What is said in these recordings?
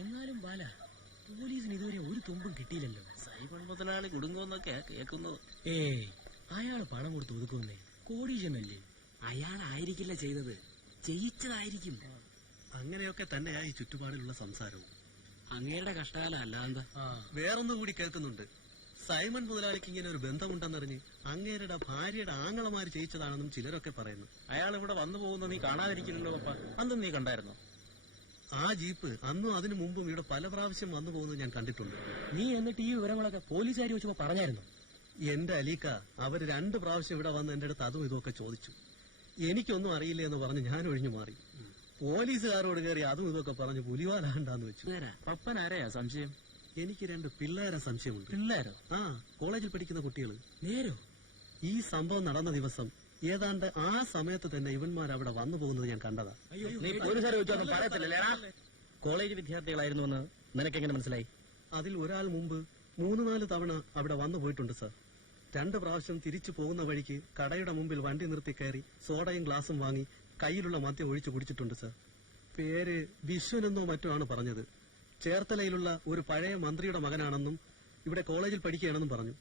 എന്നാലും ബാല, പോലീസിന് ഇതുവരെ ഒരു തുമ്പും കിട്ടിയില്ലല്ലോ. സൈമൺ മുതലാളി കുടുങ്ങുമെന്നൊക്കെ കേൾക്കുന്നത്. അയാള് പണം കൊടുത്ത് ഒതുക്കുന്നേ, കോടീശനല്ലേ. അയാളായിരിക്കില്ല ചെയ്തത്, ചെയ്യിച്ചതായിരിക്കും. അങ്ങനെയൊക്കെ തന്നെയാ ഈ ചുറ്റുപാടിലുള്ള സംസാരവും. അങ്ങയുടെ കഷ്ടകാലം അല്ലാന്താ. വേറൊന്നും കൂടി കേൾക്കുന്നുണ്ട്. സൈമൺ മുതലാളിക്ക് ഇങ്ങനെ ഒരു ബന്ധമുണ്ടെന്നറിഞ്ഞ് അങ്ങേരുടെ ഭാര്യയുടെ ആങ്ങളമാര് ചെയ്യിച്ചതാണെന്നും ചിലരൊക്കെ പറയുന്നു. അയാൾ ഇവിടെ വന്നു പോകുന്ന നീ കാണാതിരിക്കില്ലല്ലോ പപ്പ. അന്നും നീ കണ്ടായിരുന്നോ? ആ ജീപ്പ് അന്നും അതിനു മുമ്പും ഇവിടെ പല പ്രാവശ്യം വന്നു പോകുന്നത് ഞാൻ കണ്ടിട്ടുണ്ട്. നീ എന്നിട്ട് ഈ വിവരങ്ങളൊക്കെ പോലീസുകാർ വെച്ചപ്പോ പറഞ്ഞായിരുന്നു? എന്റെ അലീക്ക, അവര് 2 പ്രാവശ്യം ഇവിടെ വന്ന് എന്റെ അടുത്ത് അതും ഇതൊക്കെ ചോദിച്ചു. എനിക്കൊന്നും അറിയില്ല എന്ന് പറഞ്ഞ് ഞാൻ ഒഴിഞ്ഞു മാറി. പോലീസുകാരോട് കയറി അതും ഇതൊക്കെ പറഞ്ഞ് പുലിവാലാണ്ടാന്ന് വെച്ചു. പപ്പനാരെയാ സംശയം? എനിക്ക് 2 പിള്ളേരെ സംശയമുണ്ട്. പിള്ളേരോ? ആ, കോളേജിൽ പഠിക്കുന്ന കുട്ടികൾ. നേരോ? ഈ സംഭവം നടന്ന ദിവസം ഏതാണ്ട് ആ സമയത്ത് തന്നെ ഇവന്മാർ അവിടെ വന്നു പോകുന്നത് ഞാൻ കണ്ടതാ. നീ പോലീസുകാരെ വെച്ചൊന്നും പറയത്തില്ലേടാ? കോളേജ് വിദ്യാർത്ഥികളായിരുന്നുവെന്ന് നിനക്കെങ്ങനെ മനസ്സിലായി? അതിൽ ഒരാൾ മുമ്പ് 3-4 തവണ അവിടെ വന്നു പോയിട്ടുണ്ട് സർ. 2 പ്രാവശ്യം തിരിച്ചു പോകുന്ന വഴിക്ക് കടയുടെ മുമ്പിൽ വണ്ടി നിർത്തി കയറി സോഡയും ഗ്ലാസും വാങ്ങി കയ്യിലുള്ള മദ്യം ഒഴിച്ചു കുടിച്ചിട്ടുണ്ട് സർ. പേര് വിശ്വനെന്നോ മറ്റോ ആണ് പറഞ്ഞത്. ചേർത്തലയിലുള്ള ഒരു പഴയ മന്ത്രിയുടെ മകനാണെന്നും ഇവിടെ കോളേജിൽ പഠിക്കുകയാണെന്നും പറഞ്ഞു.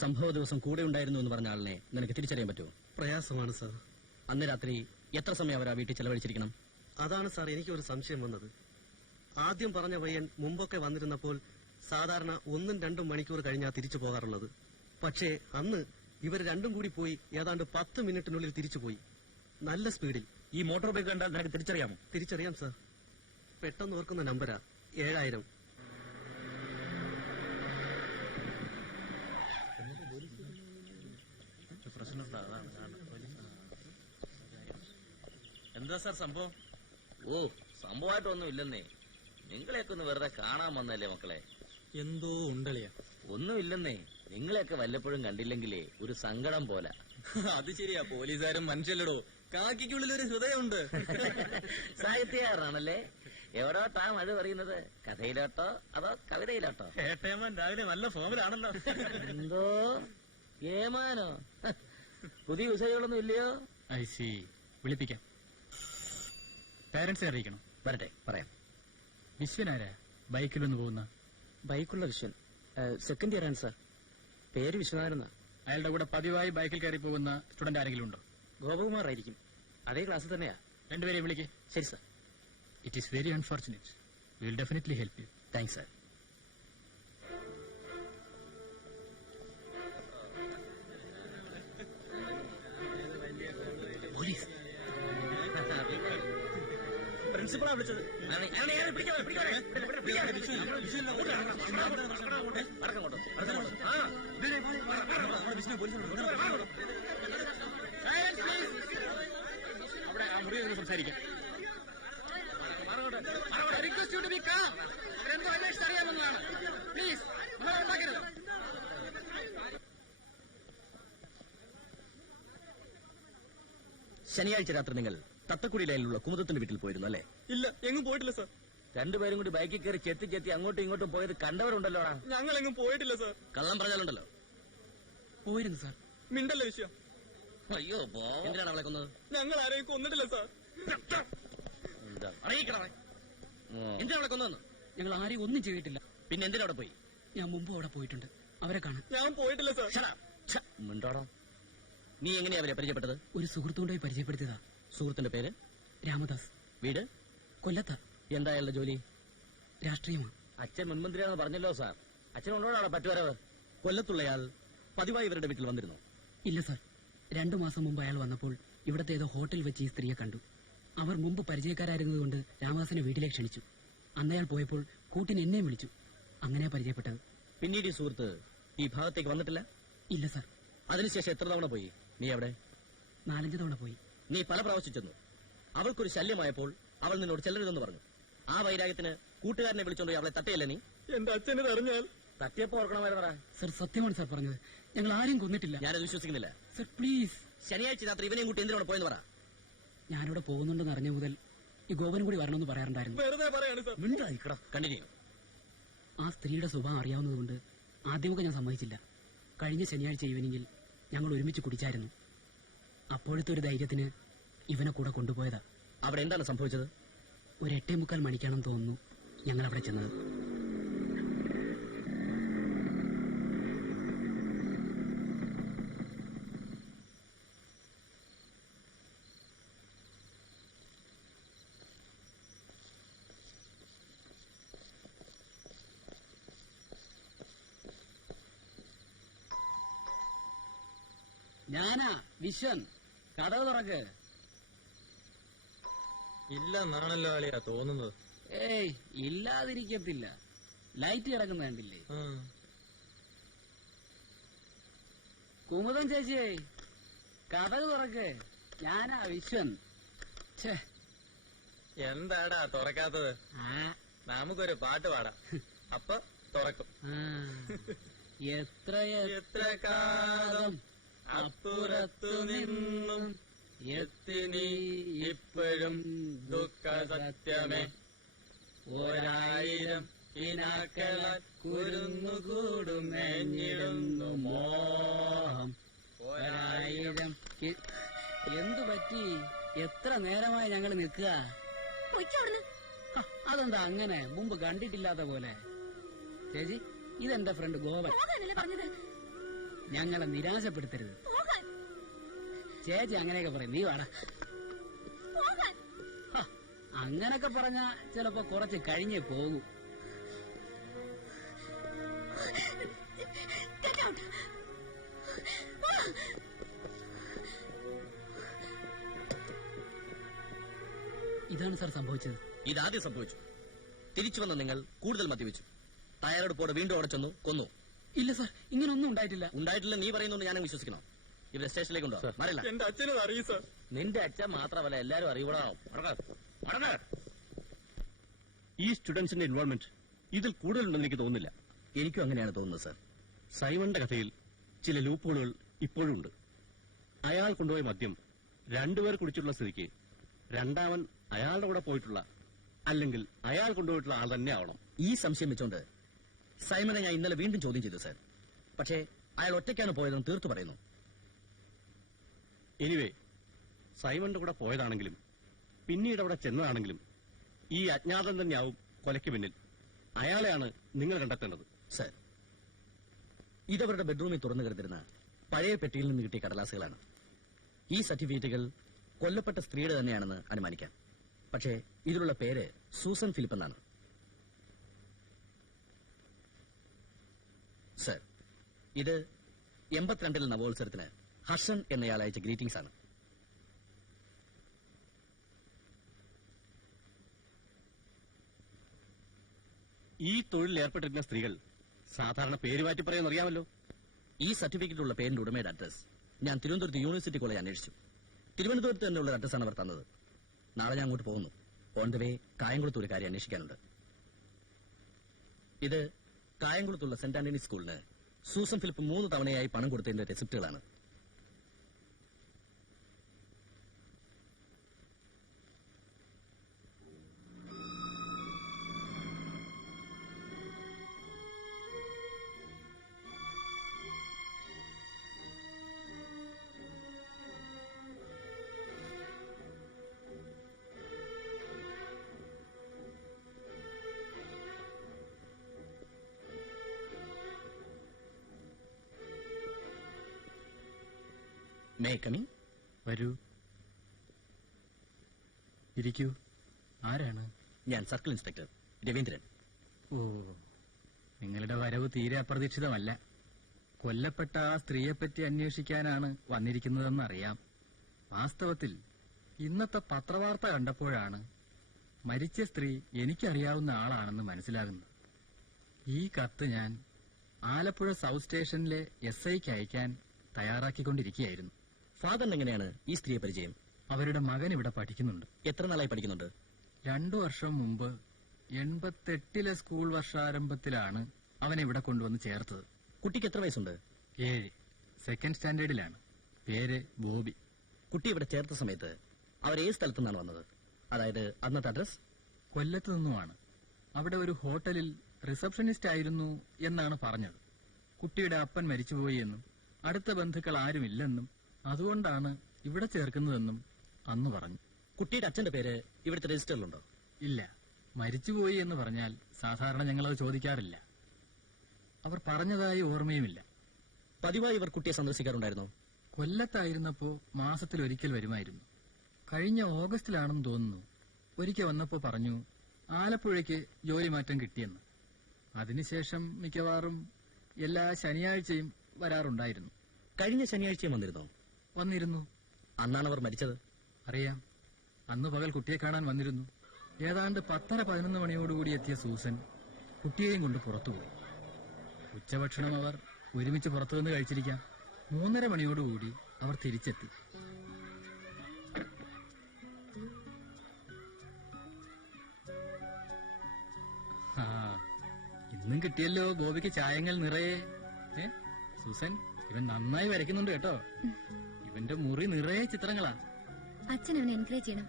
സംഭവ ദിവസം കൂടെ ഉണ്ടായിരുന്നു എന്ന് പറഞ്ഞ ആളിനെ നിനക്ക് തിരിച്ചറിയാൻ പറ്റുമോ? പ്രയാസമാണ് സർ. അന്ന് രാത്രി എത്ര സമയം അവർ ആ വീട്ടിൽ ചെലവഴിച്ചിരിക്കണം? അതാണ് സാർ എനിക്കൊരു സംശയം വന്നത്. ആദ്യം പറഞ്ഞ പയ്യൻ മുമ്പൊക്കെ വന്നിരുന്നപ്പോൾ സാധാരണ 1-2 മണിക്കൂർ കഴിഞ്ഞാ തിരിച്ചു പോകാറുള്ളത്. പക്ഷേ അന്ന് ഇവർ 2 കൂടി പോയി ഏതാണ്ട് 10 മിനിറ്റിനുള്ളിൽ തിരിച്ചുപോയി. നല്ല സ്പീഡിൽ. ഈ മോട്ടോർ ബൈക്ക് കണ്ടാൽ നിനക്ക് തിരിച്ചറിയാമോ? തിരിച്ചറിയാം സാർ. പെട്ടെന്ന് ഓർക്കുന്ന നമ്പരാ 7000. എന്താ സാർ സംഭവം? ഓ, സംഭവമായിട്ടൊന്നും ഇല്ലെന്നേ. നിങ്ങളെയൊക്കെ ഒന്ന് വെറുതെ കാണാൻ വന്നല്ലേ മക്കളെ. എന്തോ ഉണ്ടളിയാ. ഒന്നുമില്ലെന്നേ, നിങ്ങളെയൊക്കെ വല്ലപ്പോഴും കണ്ടില്ലെങ്കിലേ ഒരു സങ്കടം പോലെ. അത് ശരിയാ, പോലീസുകാരും മനുഷ്യല്ലടോ. കാക്കിക്കുള്ളിൽ ഒരു ഹൃദയമുണ്ട്. സാഹിത്യകാരനാണല്ലേ? എവിടോട്ടാ മഴ പറയുന്നത്? കഥയിലോട്ടോ അതോ കവിതയിലോട്ടോ? ഏട്ടയമ്മൻ രാവിലെ നല്ല ഫോമിലാണല്ലോ. എന്തോ ഏമാനോ? പുതിയ വിഷയങ്ങളൊന്നും ഇല്ലയോ? I C. വിളിപ്പിക്കാം. പാരന്റ്സിനെ അറിയിക്കണം. വരട്ടെ, പറയാം. വിശ്വനാരാ ബൈക്കിലൊന്ന് പോകുന്ന? ബൈക്കുള്ള വിശ്വൻ സെക്കൻഡ് ഇയർ ആണ് സാർ. പേര് വിശ്വനാഥൻ. അയാളുടെ കൂടെ പതിവായി ബൈക്കിൽ കയറി പോകുന്ന സ്റ്റുഡന്റ് ആരെങ്കിലും ഉണ്ടോ? ഗോപകുമാർ ആയിരിക്കും. അതേ ക്ലാസ്സിൽ തന്നെയാ. 2 പേരെയും വിളിക്കേ. ശരി sir. It is very unfortunate. Will definitely help you. Thanks sir. Police പ്രിൻസിപ്പളാ വിളിച്ചത്. അവിടെ ആ മുറിയിൽ നിന്ന് സംസാരിക്കാം. അറിയാമെന്നതാണ്. പ്ലീസ് ഉണ്ടാക്കരുത്. ശനിയാഴ്ച രാത്രി നിങ്ങൾ തത്തക്കുടി ലൈനിലുള്ള കുമുദത്തിന്റെ വീട്ടിൽ പോയിരുന്നു അല്ലേ? ഇല്ല, എങ്ങും പോയിട്ടില്ല സാർ. 2 പേരും കൂടി ബൈക്കിൽ കയറി ചെത്തി അങ്ങോട്ടും ഇങ്ങോട്ടും പോയത് കണ്ടവരുണ്ടല്ലോടാ. ഞങ്ങൾ എങ്ങും പോയിട്ടില്ല സാർ. കള്ളം പറഞ്ഞാലുണ്ടല്ലോ. പോയിരുന്നു സാർ. മിണ്ടല്ല വിഷയം. അയ്യോ, എന്തിനാണ് അവളെ കൊന്നത്? ഞങ്ങൾ ആരെയും കൊന്നിട്ടില്ല സാർ. അറിയിക്കണേ, എന്തിനാ അവളെ കൊന്നതെന്ന്? ഞങ്ങൾ ആരെയും ഒന്നും ചെയ്തിട്ടില്ല. പിന്നെ എന്തിനാ അവിടെ പോയി? ഞാൻ മുമ്പ് അവിടെ പോയിട്ടുണ്ട്, അവരെ കാണാൻ. ഞാൻ പോയിട്ടില്ല സാർ. മിണ്ടോടോ. നീ എങ്ങനെയാ അവരെ പരിചയപ്പെട്ടത്? ഒരു സുഹൃത്തുകൊണ്ടായി പരിചയപ്പെടുത്തിയതാ. സുഹൃത്തിന്റെ പേര്? രാമദാസ്. വീട്? കൊല്ലത്ത. എന്താ അയാളുടെ ജോലി? രാഷ്ട്രീയമാണ്. അച്ഛൻ മുൻമന്ത്രിയാണെന്ന് പറഞ്ഞല്ലോ സാർ. അച്ഛനുണ്ടോ അവിടെ പറ്റുവരവ്? കൊല്ലത്തുള്ളയാൾ പതിവായി ഇവരുടെ വീട്ടിൽ വന്നിരുന്നു? ഇല്ല സാർ. 2 മാസം മുമ്പ് അയാൾ വന്നപ്പോൾ ഇവിടത്തെ ഏതോ ഹോട്ടൽ വെച്ച് ഈ സ്ത്രീയെ കണ്ടു. അവർ മുമ്പ് പരിചയക്കാരായിരുന്നതുകൊണ്ട് രാമദാസിനെ വീട്ടിലേക്ക് ക്ഷണിച്ചു. അന്നയാൾ പോയപ്പോൾ കൂട്ടിന് എന്നെയും വിളിച്ചു. അങ്ങനെയാ പരിചയപ്പെട്ടത്. പിന്നീട് ഈ സുഹൃത്ത് ഈ ഭാഗത്തേക്ക് വന്നിട്ടില്ല? ഇല്ല സാർ. അതിനുശേഷം എത്ര തവണ പോയി നീ അവിടെ? 4-5 തവണ പോയി. നീ പല പ്രാവശ്യം ചെന്നു. അവൾക്കൊരു ശല്യമായപ്പോൾ അവൾ നിന്നോട് ചെല്ലരുതെന്ന് പറഞ്ഞു. ആ വൈരാഗ്യത്തിന് കൂട്ടുകാരനെ വിളിച്ചോണ്ട് അവളെ തട്ടിയല്ലേ നീ? എന്റെ അച്ഛന് അറിഞ്ഞാൽ തട്ടിയപ്പോ ഓർക്കണമായിരുന്നടാ. സർ, സത്യമാണ് സാർ പറഞ്ഞത്. ഞങ്ങൾ ആരെയും കൊന്നിട്ടില്ല. ഞാനത് വിശ്വസിക്കുന്നില്ല. Sir please. ശനിയാഴ്ച രാത്രി ഇവനെയും കൂട്ടി എന്തിനാണ് പോയെന്ന് പറ. ഞാനിവിടെ പോകുന്നുണ്ടെന്ന് അറിഞ്ഞ മുതൽ ഈ ഗോപനും കൂടി വരണമെന്ന് പറയാറുണ്ടായിരുന്നു. വെറുതെ പറയാണ് സാർ. മിണ്ടായിക്കടാ. കണ്ടിന്യൂ. ആ സ്ത്രീയുടെ സ്വഭാവം അറിയാവുന്നതുകൊണ്ട് ആദ്യമൊക്കെ ഞാൻ സമ്മതിച്ചില്ല. കഴിഞ്ഞ ശനിയാഴ്ച ഈവനിങ്ങിൽ ഞങ്ങൾ ഒരുമിച്ച് കുടിച്ചായിരുന്നു. അപ്പോഴത്തെ ഒരു ധൈര്യത്തിന് ഇവനെ കൂടെ കൊണ്ടുപോയതാ. അവിടെ എന്താണ് സംഭവിച്ചത്? ഒരു 8:45 മണിക്കാണെന്ന് തോന്നുന്നു. ഞങ്ങൾ അവിടെ ചെന്നത്. ഞാനാ വിശ്വൻ, കഥവ് തുറക്ക്. ഇല്ലെന്നാണല്ലോ അളിയാ തോന്നുന്നത്. ഏയ് ഇല്ലാതിരിക്കത്തില്ല, ലൈറ്റ് കിടക്കുന്ന കണ്ടില്ലേ? കുമുദം ചേച്ചിയേ, കഥക് തുറക്ക്. ഞാനാ വിശ്വൻ. ഛേ, എന്താടാ തുറക്കാത്തത്? ആ, നമുക്കൊരു പാട്ട് പാടാം, അപ്പൊ തുറക്കും. ആ. എത്ര എത്ര കാലം അപ്പുറത്തു നിന്നും എത്തിനി ഇപ്പോഴും ദുഃഖ സത്യമേ. 1000 ഇനാക്കള കുരുന്നുകൂടും മേഞ്ഞിടുന്നു മോഹം. 1000 എന്തു പറ്റി? എത്ര നേരമായി ഞങ്ങൾ നിൽക്കുക? അതെന്താ അങ്ങനെ? മുമ്പ് കണ്ടിട്ടില്ലാത്ത പോലെ. ചേച്ചി, ഇതെന്റെ ഫ്രണ്ട് ഗോവൻ. ഞങ്ങളെ നിരാശപ്പെടുത്തരുത് ചേച്ചി. അങ്ങനെയൊക്കെ പറയും. നീ വാടാ. അങ്ങനൊക്കെ പറഞ്ഞാ ചിലപ്പോ കുറച്ച് കഴിഞ്ഞേ പോകൂ. ഇതാണ് സാർ സംഭവിച്ചത്. ഇതാദ്യം സംഭവിച്ചു. തിരിച്ചു വന്ന നിങ്ങൾ കൂടുതൽ മദ്യപിച്ചു. തയ്യാറെടുപ്പോടെ വീണ്ടും അവിടെ ചെന്നു കൊന്നു. ഇല്ല സാർ, ഇങ്ങനൊന്നും ഉണ്ടായിട്ടില്ല. ഉണ്ടായിട്ടില്ല നീ പറയുന്നുണ്ട്, ഞാനും വിശ്വസിക്കണം. ഇവരെ സ്റ്റേഷനിലേക്ക് ഉണ്ടോ? മറിയില്ല. എന്റെ അച്ഛനും അറിയും സാർ. നിന്റെ അച്ഛൻ മാത്രമല്ല, എല്ലാരും അറിയപ്പെടാം. ഈ സ്റ്റുഡൻസിന്റെ ഇൻവോൾവ്മെന്റ് ഇതിൽ കൂടുതലുണ്ടെന്ന് എനിക്ക് തോന്നുന്നില്ല. എനിക്കും അങ്ങനെയാണ് തോന്നുന്നത് സാർ. സൈമന്റെ കഥയിൽ ചില ലൂപ്പുകളുകൾ ഇപ്പോഴും ഉണ്ട്. അയാൾ കൊണ്ടുപോയ മദ്യം രണ്ടുപേർ കുടിച്ചിട്ടുള്ള സ്ഥിതിക്ക് രണ്ടാമൻ അയാളുടെ കൂടെ പോയിട്ടുള്ള അല്ലെങ്കിൽ അയാൾ കൊണ്ടുപോയിട്ടുള്ള ആൾ തന്നെ ആവണം. ഈ സംശയം വെച്ചോണ്ട് സൈമനെ ഞാൻ ഇന്നലെ വീണ്ടും ചോദ്യം ചെയ്തു സാർ. പക്ഷേ അയാൾ ഒറ്റയ്ക്കാണ് പോയതെന്ന് തീർത്തു പറയുന്നു. എനിവേ, സൈമന്റെ കൂടെ പോയതാണെങ്കിലും പിന്നീട് അവിടെ ചെന്നതാണെങ്കിലും ഈ അജ്ഞാതൻ തന്നെയാവും കൊലയ്ക്ക് പിന്നിൽ. അയാളെയാണ് നിങ്ങൾ കണ്ടെത്തേണ്ടത്. സാർ, ഇതവരുടെ ബെഡ്റൂമിൽ തുറന്നു കിടന്നിരുന്ന പഴയ പെട്ടിയിൽ നിന്ന് കിട്ടിയ കടലാസുകളാണ്. ഈ സർട്ടിഫിക്കറ്റുകൾ കൊല്ലപ്പെട്ട സ്ത്രീയുടെ തന്നെയാണെന്ന് അനുമാനിക്കാം. പക്ഷേ ഇതിലുള്ള പേര് സൂസൻ ഫിലിപ്പ് എന്നാണ്. സർ, ഇത് 82 നവോത്സവത്തിന് ഹർഷൻ എന്നയാൾ അയച്ച ഗ്രീറ്റിംഗ്സ് ആണ്. ഈ തൊഴിലിൽ ഏർപ്പെട്ടിരുന്ന സ്ത്രീകൾ സാധാരണ പേര് മാറ്റി പറയുമെന്ന് അറിയാമല്ലോ. ഈ സർട്ടിഫിക്കറ്റിലുള്ള പേരിന്റെ ഉടമയുടെ അഡ്രസ് ഞാൻ തിരുവനന്തപുരത്ത് യൂണിവേഴ്സിറ്റി കോളേജ് അന്വേഷിച്ചു. തിരുവനന്തപുരത്ത് തന്നെയുള്ള അഡ്രസ്സാണ് അവർ തന്നത്. നാളെ ഞാൻ അങ്ങോട്ട് പോകുന്നു. ഓൺ ദ വേ കായംകുളത്ത് ഒരു കാര്യം അന്വേഷിക്കാനുണ്ട്. ഇത് കായംകുളത്തുള്ള സെന്റ് ആന്റണി സ്കൂളിന് സൂസൻ ഫിലിപ്പ് 3 തവണയായി പണം കൊടുത്തതിന്റെ റെസിപ്റ്റുകളാണ്. May coming? വരൂ, ഇരിക്കൂ. ആരാണ്? ഞാൻ സർക്കിൾ ഇൻസ്പെക്ടർ രവീന്ദ്രൻ. ഓ, നിങ്ങളുടെ വരവ് തീരെ അപ്രതീക്ഷിതമല്ല. കൊല്ലപ്പെട്ട ആ സ്ത്രീയെപ്പറ്റി അന്വേഷിക്കാനാണ് വന്നിരിക്കുന്നതെന്ന് അറിയാം. വാസ്തവത്തിൽ ഇന്നത്തെ പത്രവാർത്ത കണ്ടപ്പോഴാണ് മരിച്ച സ്ത്രീ എനിക്കറിയാവുന്ന ആളാണെന്ന് മനസ്സിലാകുന്നത്. ഈ കത്ത് ഞാൻ ആലപ്പുഴ സൗത്ത് സ്റ്റേഷനിലെ SIക്ക് അയക്കാൻ തയ്യാറാക്കിക്കൊണ്ടിരിക്കുകയായിരുന്നു. ഫാദറിന് എങ്ങനെയാണ് ഈ സ്ത്രീയെ പരിചയം? അവരുടെ മകൻ ഇവിടെ പഠിക്കുന്നുണ്ട്. എത്ര നാളായി പഠിക്കുന്നുണ്ട്? 2 വർഷം മുമ്പ് 88 സ്കൂൾ വർഷാരംഭത്തിലാണ് അവനെ ഇവിടെ കൊണ്ടുവന്ന് ചേർത്തത്. കുട്ടിക്ക് എത്ര വയസ്സുണ്ട്? 7, സെക്കൻഡ് സ്റ്റാൻഡേർഡിലാണ്. പേര് ബോബി. കുട്ടി ഇവിടെ ചേർത്ത സമയത്ത് അവർ ഏത് സ്ഥലത്തു നിന്നാണ് വന്നത്? അതായത് അന്നത്തെ അഡ്രസ്? കൊല്ലത്ത് നിന്നുമാണ്. അവിടെ ഒരു ഹോട്ടലിൽ റിസപ്ഷനിസ്റ്റ് ആയിരുന്നു എന്നാണ് പറഞ്ഞത്. കുട്ടിയുടെ അപ്പൻ മരിച്ചുപോയി എന്നും അടുത്ത ബന്ധുക്കൾ ആരുമില്ലെന്നും അതുകൊണ്ടാണ് ഇവിടെ ചേർക്കുന്നതെന്നും അന്ന് പറഞ്ഞു. കുട്ടിയുടെ അച്ഛന്റെ പേര് ഇവിടുത്തെ രജിസ്റ്ററിലുണ്ടോ? ഇല്ല, മരിച്ചുപോയി എന്ന് പറഞ്ഞാൽ സാധാരണ ഞങ്ങളത് ചോദിക്കാറില്ല. അവർ പറഞ്ഞതായി ഓർമ്മയുമില്ല. പതിവായി ഇവർ കുട്ടിയെ സന്ദർശിക്കാറുണ്ടായിരുന്നോ? കൊല്ലത്തായിരുന്നപ്പോ മാസത്തിലൊരിക്കൽ വരുമായിരുന്നു. കഴിഞ്ഞ ഓഗസ്റ്റിലാണെന്ന് തോന്നുന്നു. ഒരിക്കൽ വന്നപ്പോ പറഞ്ഞു ആലപ്പുഴയ്ക്ക് ജോലി മാറ്റം കിട്ടിയെന്ന്. അതിനുശേഷം മിക്കവാറും എല്ലാ ശനിയാഴ്ചയും വരാറുണ്ടായിരുന്നു. കഴിഞ്ഞ ശനിയാഴ്ചയും വന്നിരുന്നോ? വന്നിരുന്നു. അന്നാണ് അവർ മരിച്ചത്. അറിയാം. അന്ന് പകൽ കുട്ടിയെ കാണാൻ വന്നിരുന്നു. ഏതാണ്ട് 10:11 മണിയോടുകൂടി എത്തിയ സൂസൻ കുട്ടിയെയും കൊണ്ട് പുറത്തുപോയി. ഉച്ചഭക്ഷണം അവർ ഒരുമിച്ച് പുറത്തുനിന്ന് കഴിച്ചിരിക്കാം. 3:30 മണിയോടുകൂടി അവർ തിരിച്ചെത്തി. ആ, ഇന്നും കിട്ടിയല്ലോ ബോബിക്ക് ചായങ്ങൾ നിറയെ. സൂസൻ, ഇവൻ നന്നായി വരയ്ക്കുന്നുണ്ട് കേട്ടോ. ഇവന്റെ മുറി നിറയെ ചിത്രങ്ങളാ. അച്ഛൻ അവനെ എൻകറേജ് ചെയ്യണം.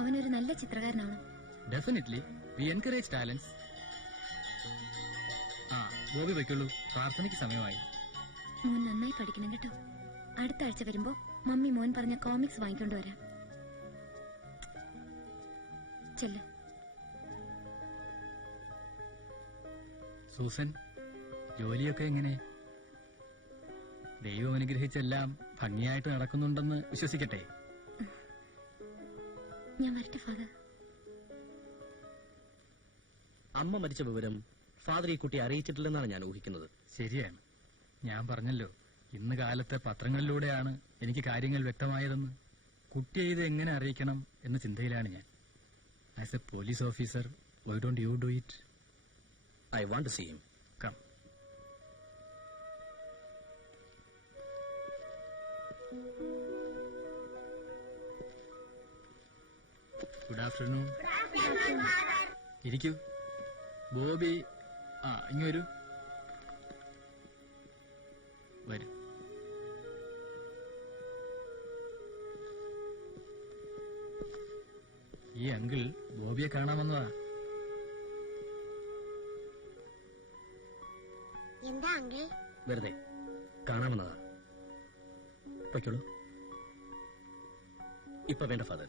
അവനൊരു നല്ല ചിത്രകാരനാവണം. Definitely we encourage talents. ആ, ബോബി വയ്ക്കുള്ളൂ, പ്രാർത്ഥനയ്ക്ക് സമയമായി. മോൻ നന്നായി പഠിക്കണം കേട്ടോ. അടുത്ത ആഴ്ച വരുമ്പോ മമ്മി മോൻ പറഞ്ഞ കോമിക്സ് വാങ്ങിക്കൊണ്ട് വരാം. ചെല്ല്. സൂസൻ, ജോലിയൊക്കെ എങ്ങനെ? ദൈവം അനുഗ്രഹിച്ചെല്ലാം ഭംഗിയായിട്ട് നടക്കുന്നുണ്ടെന്ന് വിശ്വസിക്കട്ടെ. ഞാൻ വരട്ടെ ഫാദർ. അമ്മ മരിച്ച വിവരം ഫാദർ ഈ കുട്ടിയെ അറിയിച്ചിട്ടില്ലെന്നാണ് ഞാൻ ഊഹിക്കുന്നത്. ശരിയാണ്. ഞാൻ പറഞ്ഞല്ലോ, ഇന്ന് കാലത്തെ പത്രങ്ങളിലൂടെയാണ് എനിക്ക് കാര്യങ്ങൾ വ്യക്തമായതെന്ന്. കുട്ടിയെ ഇത് എങ്ങനെ അറിയിക്കണം എന്ന ചിന്തയിലാണ് ഞാൻ. As a police officer, why don't you do it? I want to see him. Come. Good afternoon. ഇരിക്കൂ. ബോബി, ഇങ്ങ് വരൂ. വരൂ. ഈ അങ്കിൾ ബോബിയെ കാണാൻ വന്നതാ. എന്താ അങ്കിൾ? വെറുതെ കാണാമെന്നതാ. പൊയ്ക്കോളൂ. ഇപ്പൊ വേണ്ട ഫാദർ.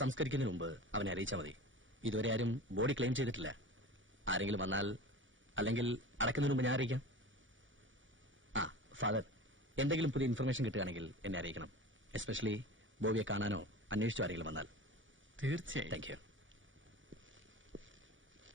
സംസ്കരിക്കുന്നതിന് മുമ്പ് അവനെ അറിയിച്ചാൽ മതി. ഇതുവരെ ആരും ബോഡി ക്ലെയിം ചെയ്തിട്ടില്ല. ആരെങ്കിലും വന്നാൽ അല്ലെങ്കിൽ അടക്കുന്നതിന് മുമ്പ് ഞാൻ അറിയിക്കാം. ആ ഫാദർ, എന്തെങ്കിലും പുതിയ ഇൻഫർമേഷൻ കിട്ടുകയാണെങ്കിൽ എന്നെ അറിയിക്കണം. എസ്പെഷ്യലി ബോബിയെ കാണാനോ അന്വേഷിച്ചോ ആരെങ്കിലും വന്നാൽ. തീർച്ചയായും. Thank you.